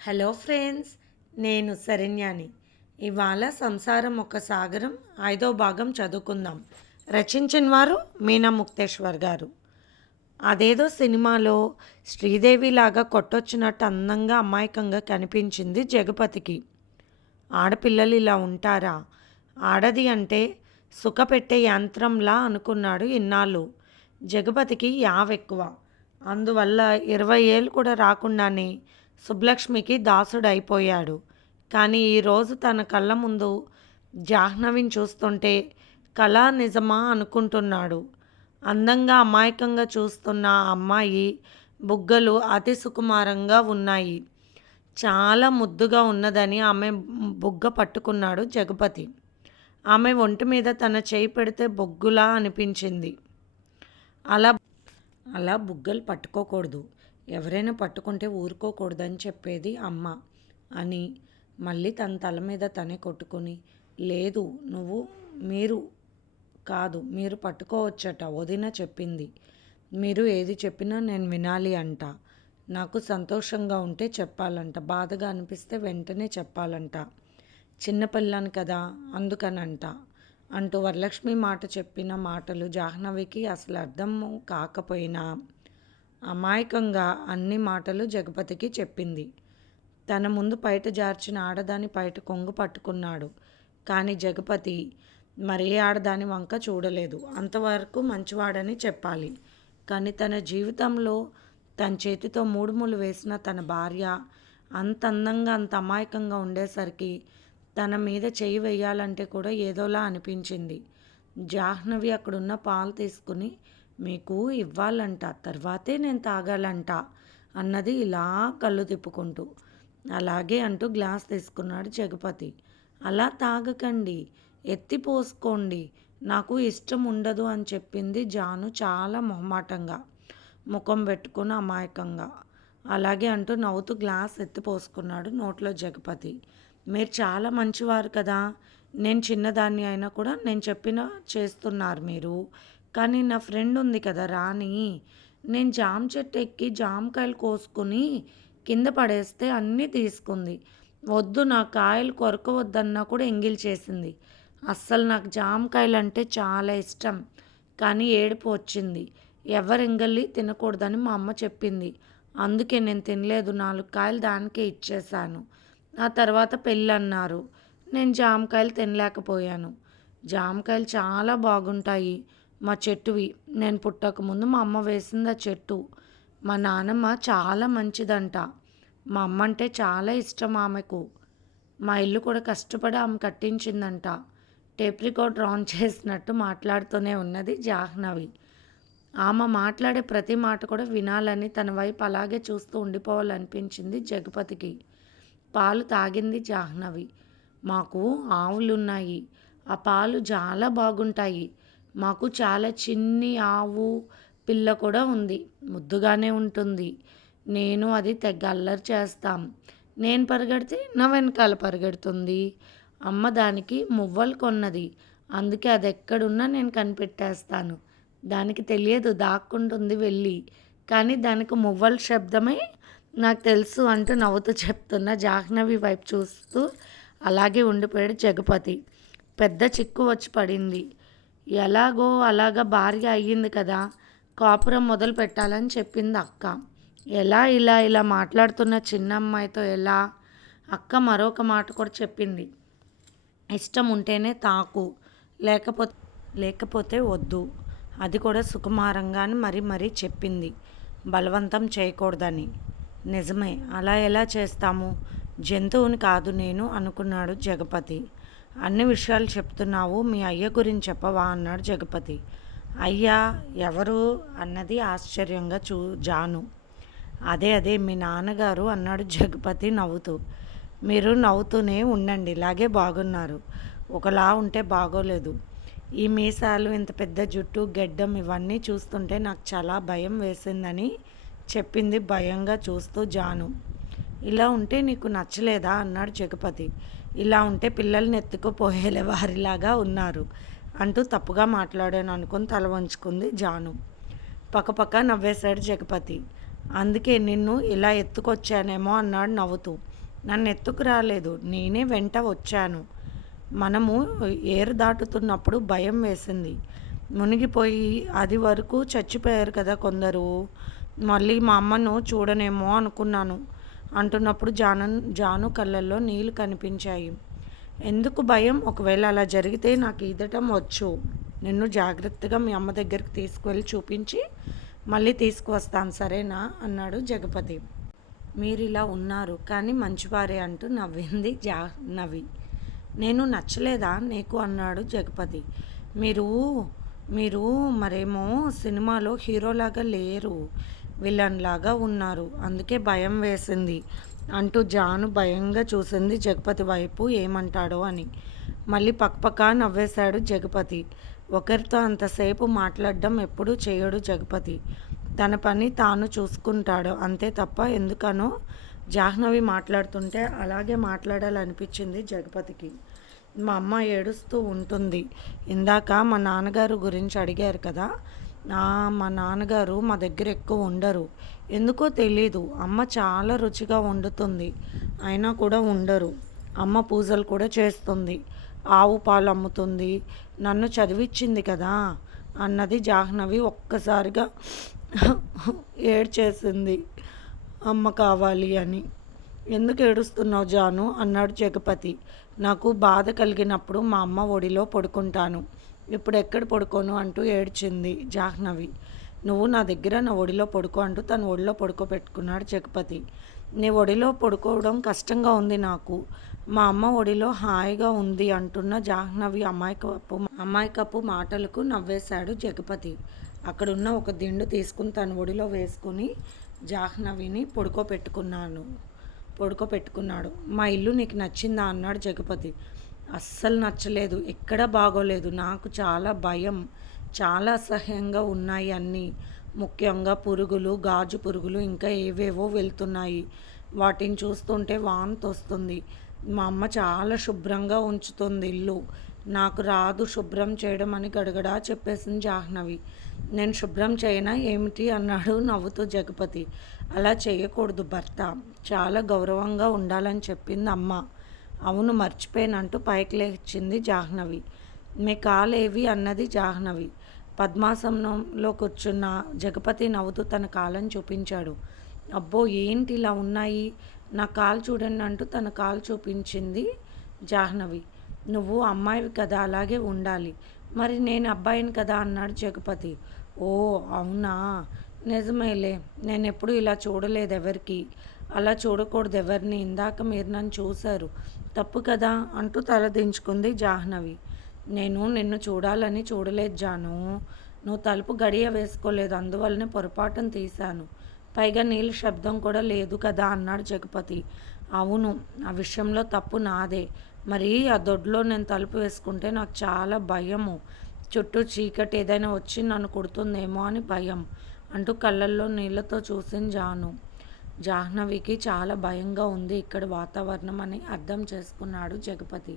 Hello friends, నేను శరణ్యాని. ఇవాళ సంసారం ఒక సాగరం 5వ భాగం చదువుకుందాం. రచించిన వారు మీనా ముక్తేశ్వర్ గారు. అదేదో సినిమాలో శ్రీదేవి లాగా కొట్టొచ్చినట్టు అందంగా అమాయకంగా కనిపించింది జగపతికి. ఆడపిల్లలు ఇలా ఉంటారా? ఆడది అంటే సుఖపెట్టే యంత్రంలా అనుకున్నాడు ఇన్నాళ్ళు. జగపతికి యావెక్కువ. అందువల్ల 20 ఏళ్ళు కూడా రాకుండానే సుబ్బలక్ష్మికి దాసుడైపోయాడు. కానీ ఈరోజు తన కళ్ళ ముందు జాహ్నవిని చూస్తుంటే కళ నిజమా అనుకుంటున్నాడు. అందంగా అమాయకంగా చూస్తున్న ఆ అమ్మాయి బుగ్గలు అతి సుకుమారంగా ఉన్నాయి. చాలా ముద్దుగా ఉన్నదని ఆమె బుగ్గ పట్టుకున్నాడు జగపతి. ఆమె ఒంటి మీద తన చేయి పెడితే బొగ్గులా అనిపించింది. అలా అలా బుగ్గలు పట్టుకోకూడదు, ఎవరైనా పట్టుకుంటే ఊరుకోకూడదని చెప్పేది అమ్మ అని మళ్ళీ తన తల మీద తనే కొట్టుకొని, లేదు మీరు కాదు, మీరు పట్టుకోవచ్చట, వదిన చెప్పింది. మీరు ఏది చెప్పినా నేను వినాలి అంట. నాకు సంతోషంగా ఉంటే చెప్పాలంట, బాధగా అనిపిస్తే వెంటనే చెప్పాలంట. చిన్నపిల్లని కదా అందుకనంట అంటూ వరలక్ష్మి మాట చెప్పిన మాటలు జాహ్నవికి అసలు అర్థం కాకపోయినా అమాయకంగా అన్ని మాటలు జగపతికి చెప్పింది. తన ముందు పైట జార్చిన ఆడదాని పైట కొంగు పట్టుకున్నాడు. కానీ జగపతి మరే ఆడదాని వంక చూడలేదు. అంతవరకు మంచివాడని చెప్పాలి. కానీ తన జీవితంలో తన చేతితో 3 ముళ్ళు వేసిన తన భార్య అంత అందంగా అంత అమాయకంగా ఉండేసరికి తన మీద చేయి వేయాలంటే కూడా ఏదోలా అనిపించింది. జాహ్నవి అక్కడున్న పాలు తీసుకుని, మీకు ఇవ్వాలంట, తర్వాతే నేను తాగాలంట అన్నది ఇలా కళ్ళు తిప్పుకుంటూ. అలాగే అంటూ గ్లాస్ తీసుకున్నాడు జగపతి. అలా తాగకండి, ఎత్తి పోసుకోండి, నాకు ఇష్టం ఉండదు అని చెప్పింది జాను చాలా మొహమాటంగా, ముఖం పెట్టుకుని అమాయకంగా. అలాగే అంటూ నవ్వుతూ గ్లాస్ ఎత్తి పోసుకున్నాడు నోట్లో జగపతి. మీరు చాలా మంచివారు కదా, నేను చిన్నదాన్ని అయినా కూడా నేను చెప్పిన చేస్తున్నారు మీరు. కానీ నా ఫ్రెండ్ ఉంది కదా రాణి, నేను జామ చెట్టు ఎక్కి జామకాయలు కోసుకుని కింద పడేస్తే అన్నీ తీసుకుంది. వద్దు, నా కాయలు కొరకవద్దన్నా కూడా ఎంగిల్ చేసింది. అస్సలు నాకు జామకాయలు అంటే చాలా ఇష్టం, కానీ ఏడుపు వచ్చింది. ఎవరెంగల్లి తినకూడదని మా అమ్మ చెప్పింది. అందుకే నేను తినలేదు, 4 కాయలు దానికే ఇచ్చేశాను. ఆ తర్వాత పెళ్ళి అన్నారు, నేను జామకాయలు తినలేకపోయాను. జామకాయలు చాలా బాగుంటాయి, మా చెట్టువి. నేను పుట్టకముందు మా అమ్మ వేసింది ఆ చెట్టు. మా నాన్నమ్మ చాలా మంచిదంట, మా అమ్మ అంటే చాలా ఇష్టం ఆమెకు. మా ఇల్లు కూడా కష్టపడి ఆమె కట్టించిందంట. టేప్ రికార్డర్ ఆన్ చేసినట్టు మాట్లాడుతూనే ఉన్నది జాహ్నవి. ఆమె మాట్లాడే ప్రతి మాట కూడా వినాలని తన వైపు అలాగే చూస్తూ ఉండిపోవాలనిపించింది జగపతికి. పాలు తాగింది జాహ్నవి. మాకు ఆవులున్నాయి, ఆ పాలు చాలా బాగుంటాయి. మాకు చాలా చిన్ని ఆవు పిల్ల కూడా ఉంది, ముద్దుగానే ఉంటుంది. నేను అది తెగ అల్లరి చేస్తాం. నేను పరిగెడితే నా వెనకాల పరిగెడుతుంది. అమ్మ దానికి మువ్వలు కొన్నది, అందుకే అది ఎక్కడున్నా నేను కనిపెట్టేస్తాను. దానికి తెలియదు దాక్కుంటుంది వెళ్ళి, కానీ దానికి మువ్వల శబ్దమే నాకు తెలుసు అంటూ నవ్వుతూ చెప్తున్న జాహ్నవి వైపు చూస్తూ అలాగే ఉండిపోయాడు జగపతి. పెద్ద చిక్కు వచ్చి పడింది. ఎలాగో అలాగా భార్య అయ్యింది కదా, కాపురం మొదలు పెట్టాలని చెప్పింది అక్క. ఎలా ఇలా ఇలా మాట్లాడుతున్న చిన్న అమ్మాయితో ఎలా? అక్క మరొక మాట కూడా చెప్పింది, ఇష్టం ఉంటేనే తాకు, లేకపోతే లేకపోతే వద్దు. అది కూడా సుకుమారంగా అని మరీ మరీ చెప్పింది, బలవంతం చేయకూడదని. నిజమే, అలా ఎలా చేస్తాము? జంతువుని కాదు నేను అనుకున్నాడు జగపతి. అన్ని విషయాలు చెప్తున్నావు, మీ అయ్య గురించి చెప్పవా అన్నాడు జగపతి. అయ్యా ఎవరు అన్నది ఆశ్చర్యంగా జాను. అదే మీ నాన్నగారు అన్నాడు జగపతి నవ్వుతూ. మీరు నవ్వుతూనే ఉండండి, ఇలాగే బాగున్నారు, ఒకలా ఉంటే బాగోలేదు. ఈ మీసాలు, ఇంత పెద్ద జుట్టు, గెడ్డం ఇవన్నీ చూస్తుంటే నాకు చాలా భయం వేసిందని చెప్పింది భయంగా చూస్తూ జాను. ఇలా ఉంటే నీకు నచ్చలేదా అన్నాడు జగపతి. ఇలా ఉంటే పిల్లల్ని ఎత్తుకుపోయేలే వారిలాగా ఉన్నారు అంటూ తప్పుగా మాట్లాడాను అనుకుని తల వంచుకుంది జాను. పక్కపక్క నవ్వేశాడు జగపతి. అందుకే నిన్ను ఇలా ఎత్తుకొచ్చానేమో అన్నాడు నవ్వుతూ. నన్ను ఎత్తుకు రాలేదు, నేనే వెంట వచ్చాను. మనము ఏరు దాటుతున్నప్పుడు భయం వేసింది. మునిగిపోయి అది వరకు చచ్చిపోయారు కదా కొందరు. మళ్ళీ మా అమ్మను చూడనేమో అనుకున్నాను అంటున్నప్పుడు జాను కళ్ళల్లో నీళ్లు కనిపించాయి. ఎందుకు భయం? ఒకవేళ అలా జరిగితే నాకు ఈదటం వచ్చు. నిన్ను జాగ్రత్తగా మీ అమ్మ దగ్గరికి తీసుకువెళ్ళి చూపించి మళ్ళీ తీసుకువస్తాను, సరేనా అన్నాడు జగపతి. మీరిలా ఉన్నారు కానీ మంచివారే అంటూ నవ్వింది జాహ్నవి. నేను నచ్చలేదా నీకు అన్నాడు జగపతి. మీరు మీరు మరేమో సినిమాలో హీరోలాగా లేరు, విలన్ లాగా ఉన్నారు, అందుకే భయం వేసింది అంటూ జాను భయంగా చూసింది జగపతి వైపు, ఏమంటాడో అని. మళ్ళీ పక్కపక్క నవ్వేశాడు జగపతి. ఒకరితో అంతసేపు మాట్లాడడం ఎప్పుడూ చేయడు జగపతి. తన పని తాను చూసుకుంటాడు అంతే తప్ప ఎందుకనో జాహ్నవి మాట్లాడుతుంటే అలాగే మాట్లాడాలనిపించింది జగపతికి. మా అమ్మ ఏడుస్తూ ఉంటుంది. ఇందాక మా నాన్నగారు గురించి అడిగారు కదా, మా నాన్నగారు మా దగ్గర ఎక్కువ ఉండరు, ఎందుకో తెలీదు. అమ్మ చాలా రుచిగా వండుతుంది, అయినా కూడా ఉండరు. అమ్మ పూజలు కూడా చేస్తుంది, ఆవు పాలు అమ్ముతుంది, నన్ను చదివించింది కదా అన్నది జాహ్నవి ఒక్కసారిగా ఏడ్చేసింది అమ్మ కావాలి అని. ఎందుకు ఏడుస్తున్నావు జాను అన్నాడు జగపతి. నాకు బాధ కలిగినప్పుడు మా అమ్మ ఒడిలో పడుకుంటాను, ఇప్పుడు ఎక్కడ పడుకోను అంటూ ఏడ్చింది జాహ్నవి. నువ్వు నా దగ్గర నా ఒడిలో పడుకో అంటూ తన ఒడిలో పడుకోబెట్టుకున్నాడు జగపతి. నీ ఒడిలో పడుకోవడం కష్టంగా ఉంది నాకు, మా అమ్మ ఒడిలో హాయిగా ఉంది అంటున్న జాహ్నవి అమాయకపు మాటలకు నవ్వేశాడు జగపతి. అక్కడున్న ఒక దిండు తీసుకుని తన ఒడిలో వేసుకుని జాహ్నవిని పడుకోపెట్టుకున్నాడు. మా ఇల్లు నీకు నచ్చిందా అన్నాడు జగపతి. అస్సలు నచ్చలేదు, ఎక్కడా బాగోలేదు, నాకు చాలా భయం, చాలా అసహ్యంగా ఉన్నాయి అన్నీ. ముఖ్యంగా పురుగులు, గాజు పురుగులు, ఇంకా ఏవేవో వెళ్తున్నాయి. వాటిని చూస్తుంటే వాంతి వస్తుంది. మా అమ్మ చాలా శుభ్రంగా ఉంచుతుంది ఇల్లు, నాకు రాదు శుభ్రం చేయడం అని గడగడా చెప్పేసింది జాహ్నవి. నేను శుభ్రం చేయనా ఏమిటి అన్నాడు నవ్వుతూ జగపతి. అలా చేయకూడదు, భర్త చాలా గౌరవంగా ఉండాలని చెప్పింది అమ్మ. అవును మర్చిపోయానంటూ పైకి లేచింది జాహ్నవి. మీ కాలేవి అన్నది జాహ్నవి. పద్మాసనంలో కూర్చున్న జగపతి నవ్వుతూ తన కాళ్ళని చూపించాడు. అబ్బో ఏంటి ఇలా ఉన్నాయి, నా కాలు చూడండి అంటూ తన కాలు చూపించింది జాహ్నవి. నువ్వు అమ్మాయివి కదా, అలాగే ఉండాలి. మరి నేను అబ్బాయిని కదా అన్నాడు జగపతి. ఓ అవునా, నిజమేలే, నేను ఎప్పుడు ఇలా చూడలేదు ఎవరికి, అలా చూడకూడదు ఎవరిని, ఇందాక మీరు నన్ను చూశారు, తప్పు కదా అంటూ తలదించుకుంది జాహ్నవి. నేను నిన్ను చూడాలని చూడలేదు జాను, నువ్వు తలుపు గడియ వేసుకోలేదు, అందువల్లనే పొరపాటును తీశాను, పైగా నీళ్ళ శబ్దం కూడా లేదు కదా అన్నాడు జగపతి. అవును, ఆ విషయంలో తప్పు నాదే. మరి ఆ దొడ్లో నేను తలుపు వేసుకుంటే నాకు చాలా భయము, చుట్టూ చీకటి ఏదైనా వచ్చి నన్ను కొడుతుందేమో అని భయం అంటూ కళ్ళల్లో నీళ్ళతో చూసింది జాహ్నవికి చాలా భయంగా ఉంది ఇక్కడ వాతావరణం అని అర్థం చేసుకున్నాడు జగపతి.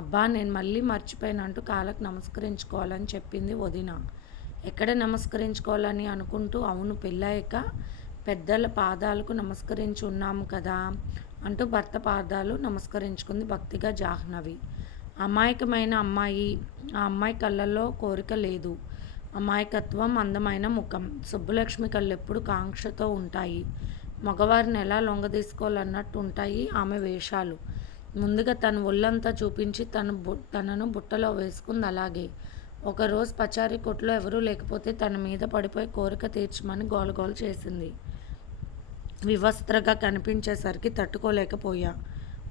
అబ్బా నేను మళ్ళీ మర్చిపోయినంటూ కాళ్ళకు నమస్కరించుకోవాలని చెప్పింది వదిన. ఎక్కడ నమస్కరించుకోవాలని అనుకుంటూ, అవును పెళ్ళాక పెద్దల పాదాలకు నమస్కరించి ఉన్నాము కదా అంటూ భర్త పాదాలు నమస్కరించుకుంది భక్తిగా జాహ్నవి. అమాయకమైన అమ్మాయి, ఆ అమ్మాయి కళ్ళల్లో కోరిక లేదు, అమాయకత్వం, అందమైన ముఖం. సుబ్బలక్ష్మి కళ్ళు ఎప్పుడు కాంక్షతో ఉంటాయి, మగవారిని ఎలా లొంగదీసుకోవాలన్నట్టు ఉంటాయి ఆమె వేషాలు. ముందుగా తన ఒళ్ళంతా చూపించి తనను బుట్టలో వేసుకుంది. అలాగే ఒకరోజు పచారీ కొట్లో ఎవరూ లేకపోతే తన మీద పడిపోయి కోరిక తీర్చమని గోలగోల చేసింది. వివస్త్రగా కనిపించేసరికి తట్టుకోలేకపోయా,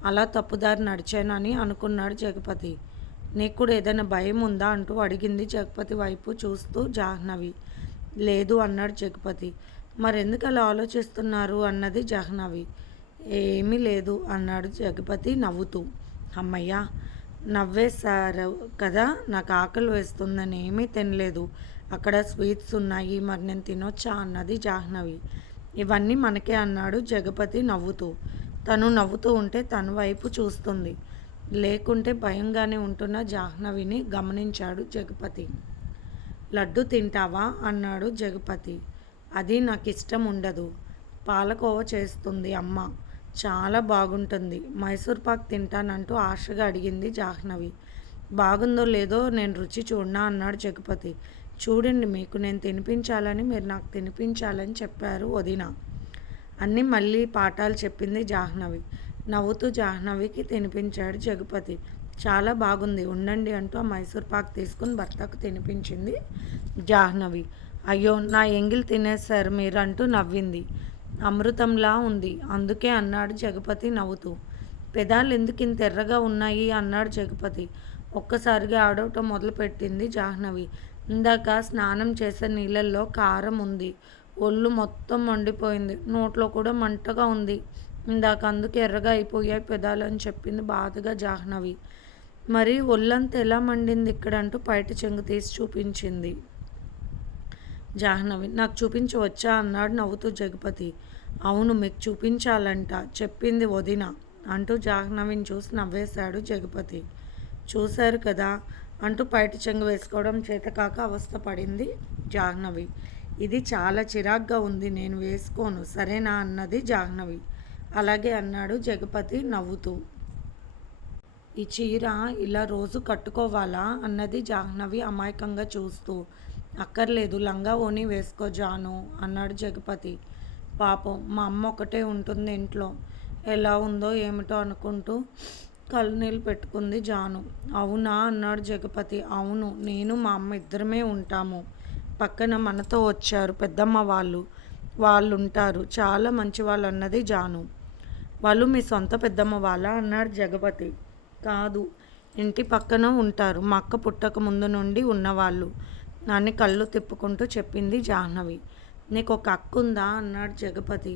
అలా తప్పుదారి నడిచానని అనుకున్నాడు జగపతి. నీకు కూడా ఏదైనా భయం ఉందా అంటూ అడిగింది జగపతి వైపు చూస్తూ జాహ్నవి. లేదు అన్నాడు జగపతి. మరెందుకు అలా ఆలోచిస్తున్నారు అన్నది జాహ్నవి. ఏమీ లేదు అన్నాడు జగపతి నవ్వుతూ. అమ్మయ్య నవ్వేశారు కదా, నాకు ఆకలి వేస్తుందని ఏమీ తినలేదు, అక్కడ స్వీట్స్ ఉన్నాయి, మరి నేను తినొచ్చా అన్నది జాహ్నవి. ఇవన్నీ మనకే అన్నాడు జగపతి నవ్వుతూ. తను నవ్వుతూ ఉంటే తన వైపు చూస్తుంది, లేకుంటే భయంగానే ఉంటున్న జాహ్నవిని గమనించాడు జగపతి. లడ్డు తింటావా అన్నాడు జగపతి. అది నాకు ఇష్టం ఉండదు, పాలకోవ చేస్తుంది అమ్మ, చాలా బాగుంటుంది. మైసూర్ పాక్ తింటానంటూ ఆశగా అడిగింది జాహ్నవి. బాగుందో లేదో నేను రుచి చూడనా అన్నాడు జగపతి. చూడండి, మీకు నేను తినిపించాలని, మీరు నాకు తినిపించాలని చెప్పారు వదిన. అన్నీ మళ్ళీ పాఠాలు చెప్పింది జాహ్నవి. నవ్వుతూ జాహ్నవికి తినిపించాడు జగపతి. చాలా బాగుంది, ఉండండి అంటూ ఆ మైసూర్ పాక్ తీసుకుని భర్తకు తినిపించింది జాహ్నవి. అయ్యో, నా ఎంగిల్ తినేశారు మీరు అంటూ నవ్వింది. అమృతంలా ఉంది అందుకే అన్నాడు జగపతి నవ్వుతూ. పెదాలు ఎందుకు ఇంత ఎర్రగా ఉన్నాయి అన్నాడు జగపతి. ఒక్కసారిగా ఆడవటం మొదలుపెట్టింది జాహ్నవి. ఇందాక స్నానం చేసే నీళ్ళల్లో కారం ఉంది, ఒళ్ళు మొత్తం మండిపోయింది, నోట్లో కూడా మంటగా ఉంది. ఇందాక అందుకే ఎర్రగా అయిపోయాయి పెదాలు అని చెప్పింది బాధగా జాహ్నవి. మరి ఒళ్ళంతా ఎలా మండింది ఇక్కడ అంటూ బయట చెంగు తీసి చూపించింది జాహ్నవి. నాకు చూపించవచ్చా అన్నాడు నవ్వుతూ జగపతి. అవును, మీకు చూపించాలంట చెప్పింది వదిన అంటూ జాహ్నవిని చూసి నవ్వేశాడు జగపతి. చూశారు కదా అంటూ బయట చెంగు వేసుకోవడం చేతకాక అవస్థ పడింది జాహ్నవి. ఇది చాలా చిరాగ్గా ఉంది, నేను వేసుకోను సరేనా అన్నది జాహ్నవి. అలాగే అన్నాడు జగపతి నవ్వుతూ. ఈ చీర ఇలా రోజు కట్టుకోవాలా అన్నది జాహ్నవి అమాయకంగా చూస్తూ. అక్కర్లేదు, లంగా ఓని వేసుకో జాను అన్నాడు జగపతి. పాపం మా అమ్మ ఒకటే ఉంటుంది ఇంట్లో, ఎలా ఉందో ఏమిటో అనుకుంటూ కళ్ళు నీళ్ళు పెట్టుకుంది జాను. అవునా అన్నాడు జగపతి. అవును, నేను మా అమ్మ ఇద్దరమే ఉంటాము. పక్కన మనతో వచ్చారు పెద్దమ్మ వాళ్ళు ఉంటారు, చాలా మంచి వాళ్ళు అన్నది జాను. వాళ్ళు మీ సొంత పెద్దమ్మ వాళ్ళ అన్నాడు జగపతి. కాదు, ఇంటి పక్కన ఉంటారు, మా అక్క పుట్టక ముందు నుండి ఉన్నవాళ్ళు అని కళ్ళు తిప్పుకుంటూ చెప్పింది జాహ్నవి. నీకు ఒక అక్క ఉందా అన్నాడు జగపతి.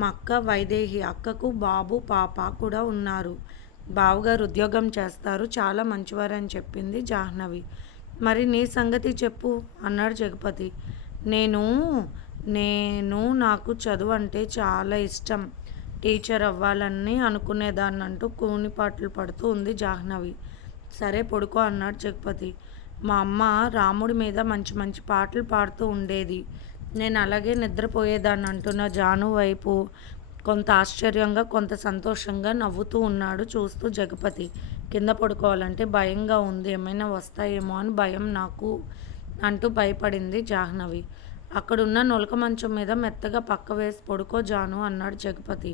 మా అక్క వైదేహి, అక్కకు బాబు పాప కూడా ఉన్నారు, బావగారు ఉద్యోగం చేస్తారు, చాలా మంచివారని చెప్పింది జాహ్నవి. మరి నీ సంగతి చెప్పు అన్నాడు జగపతి. నేను నేను నాకు చదువు అంటే చాలా ఇష్టం, టీచర్ అవ్వాలని అనుకునేదాన్ని అంటూ కూనిపాట్లు పడుతూ ఉంది జాహ్నవి. సరే పడుకో అన్నాడు జగపతి. మా అమ్మ రాముడి మీద మంచి మంచి పాటలు పాడుతూ ఉండేది, నేను అలాగే నిద్రపోయేదాన్ని అంటున్న జాను వైపు కొంత ఆశ్చర్యంగా కొంత సంతోషంగా నవ్వుతూ ఉన్నాడు చూస్తూ జగపతి. కింద పడుకోవాలంటే భయంగా ఉంది, ఏమైనా వస్తాయేమో అని భయం నాకు అంటూ భయపడింది జాహ్నవి. అక్కడున్న నులక మంచం మీద మెత్తగా పక్క వేసి పడుకో జాను అన్నాడు జగపతి.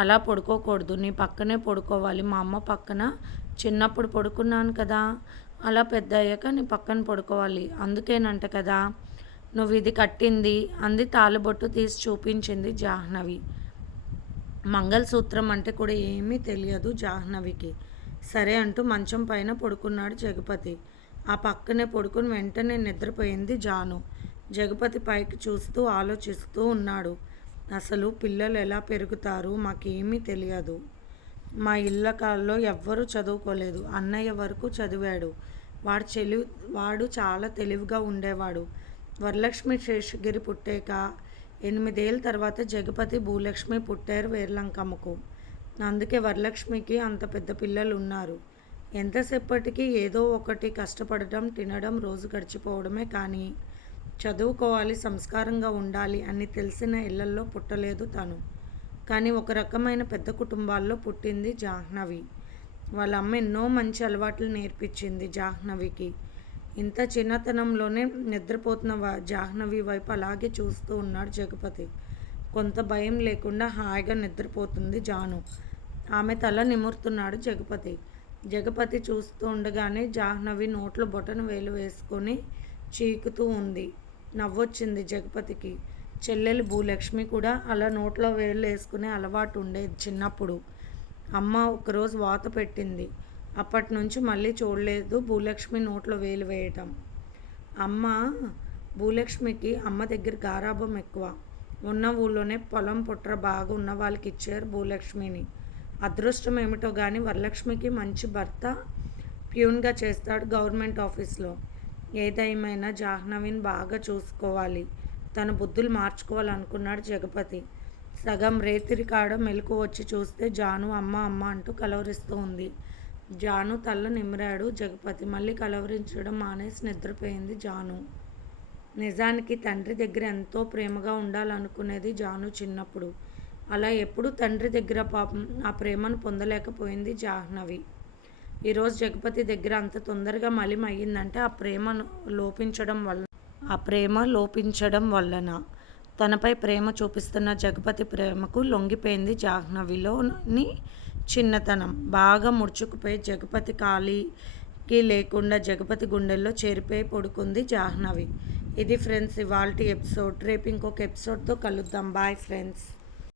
అలా పడుకోకూడదు, నీ పక్కనే పడుకోవాలి, మా అమ్మ పక్కన చిన్నప్పుడు పడుకున్నాను కదా, అలా పెద్ద అయ్యాక నీ పక్కన పడుకోవాలి, అందుకేనంట కదా నువ్వు ఇది కట్టింది అంది తాళబొట్టు తీసి చూపించింది జాహ్నవి. మంగళసూత్రం అంటే కూడా ఏమీ తెలియదు జాహ్నవికి. సరే అంటూ మంచం పైన పడుకున్నాడు జగపతి. ఆ పక్కనే పడుకుని వెంటనే నిద్రపోయింది జాను. జగపతి పైకి చూస్తూ ఆలోచిస్తూ ఉన్నాడు. అసలు పిల్లలు ఎలా పెరుగుతారు మాకేమీ తెలియదు, మా ఇళ్ళ కాల్లో ఎవ్వరూ చదువుకోలేదు, అన్నయ్య వరకు చదివాడు, వాడు చాలా తెలివిగా ఉండేవాడు. వరలక్ష్మి శేషగిరి పుట్టాక 8 ఏళ్ళ తర్వాత జగపతి భూలక్ష్మి పుట్టారు వేర్లంకమ్మకు. అందుకే వరలక్ష్మికి అంత పెద్ద పిల్లలు ఉన్నారు. ఎంతసేపటికి ఏదో ఒకటి కష్టపడటం తినడం రోజు గడిచిపోవడమే కానీ చదువుకోవాలి సంస్కారంగా ఉండాలి అని తెలిసిన ఇళ్లల్లో పుట్టలేదు తను. కానీ ఒక రకమైన పెద్ద కుటుంబాల్లో పుట్టింది జాహ్నవి. వాళ్ళ అమ్మ ఎన్నో మంచి అలవాట్లు నేర్పించింది జాహ్నవికి. ఇంత చిన్నతనంలోనే నిద్రపోతున్న జాహ్నవి వైపు అలాగే చూస్తూ ఉన్నాడు జగపతి. కొంత భయం లేకుండా హాయిగా నిద్రపోతుంది జాను. ఆమె తల నిమురుతున్నాడు జగపతి. జగపతి చూస్తూ ఉండగానే జాహ్నవి నోట్లో బొటన వేలు వేసుకొని చీకుతూ ఉంది. నవ్వొచ్చింది జగపతికి. చెల్లెలు భూలక్ష్మి కూడా అలా నోట్లో వేలు వేసుకునే అలవాటు ఉండేది చిన్నప్పుడు. అమ్మ ఒకరోజు వాత పెట్టింది, అప్పటి నుంచి మళ్ళీ చూడలేదు భూలక్ష్మి నోట్లో వేలు వేయటం. అమ్మ భూలక్ష్మికి అమ్మ దగ్గర గారాబం ఎక్కువ. ఉన్న ఊళ్ళోనే పొలం పుట్ర బాగా ఉన్న వాళ్ళకి ఇచ్చారు భూలక్ష్మిని. అదృష్టం ఏమిటో కానీ వరలక్ష్మికి మంచి భర్త ప్యూన్గా చేస్తాడు గవర్నమెంట్ ఆఫీస్లో. ఏదేమైనా జాహ్నవిని బాగా చూసుకోవాలి, తన బుద్ధులు మార్చుకోవాలనుకున్నాడు జగపతి. సగం రేతిరి కాడ మెలకు వచ్చి చూస్తే జాను అమ్మ అమ్మ అంటూ కలవరిస్తూ ఉంది. జాను తల్ల నిమిరాడు జగపతి. మళ్ళీ కలవరించడం మానేసి నిద్రపోయింది జాను. నిజానికి తండ్రి దగ్గర ఎంతో ప్రేమగా ఉండాలనుకునేది జాను చిన్నప్పుడు. అలా ఎప్పుడు తండ్రి దగ్గర పాపం ఆ ప్రేమను పొందలేకపోయింది జాహ్నవి. ఈరోజు జగపతి దగ్గర అంత తొందరగా మలిమయ్యిందంటే ఆ ప్రేమ లోపించడం వలన. తనపై ప్రేమ చూపిస్తున్న జగపతి ప్రేమకు లొంగిపోయింది జాహ్నవిలోని చిన్నతనం. బాగా ముడుచుకుపోయి జగపతి ఖాళీకి లేకుండా జగపతి గుండెల్లో చేరిపోయి పడుకుంది జాహ్నవి. ఇది ఫ్రెండ్స్ ఇవాల్టి ఎపిసోడ్. రేపు ఇంకొక ఎపిసోడ్తో కలుద్దాం. Bye friends.